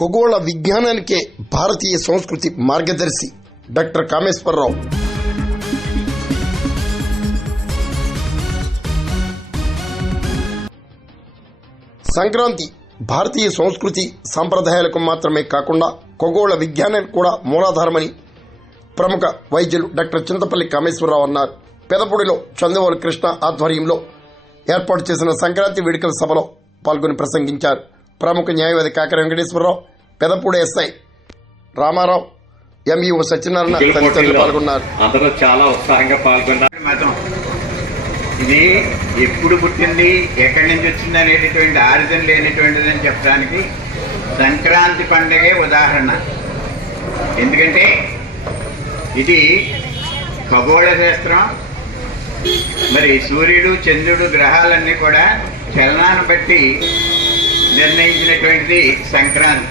ఖగోళ విజ్ఞానానికే భారతీయ సంస్కృతి మార్గదర్శి డాక్టర్ కామేశ్వరరావు. సంక్రాంతి భారతీయ సంస్కృతి సంప్రదాయాలకు మాత్రమే కాకుండా ఖగోళ విజ్ఞానానికి కూడా మూలాధారమని ప్రముఖ వైద్యులు డాక్టర్ చింతపల్లి కామేశ్వరరావు అన్నారు. పెదపూడిలో చందవోలు కృష్ణ ఆధ్వర్యంలో ఏర్పాటు చేసిన సంక్రాంతి వేడుకల సభలో పాల్గొని ప్రసంగించారు. ప్రముఖ న్యాయవాది కాకర వెంకటేశ్వరరావు, పెదపూడి ఎస్ఐ రామారావు, ఎంఈఓ సత్యనారాయణ తదితరులు పాల్గొన్నారు. అందరూ చాలా ఉత్సాహంగా పాల్గొన్నారు. మతం ఇది ఎప్పుడు పుట్టింది, ఎక్కడి నుంచి వచ్చింది అనేటటువంటి ఆరిజన్ లేనటువంటిదని చెప్పడానికి సంక్రాంతి పండుగే ఉదాహరణ. ఎందుకంటే ఇది ఖగోళ శాస్త్రం, మరి సూర్యుడు చంద్రుడు గ్రహాలన్నీ కూడా చలనాన్ని బట్టి నిర్ణయించినటువంటిది సంక్రాంతి.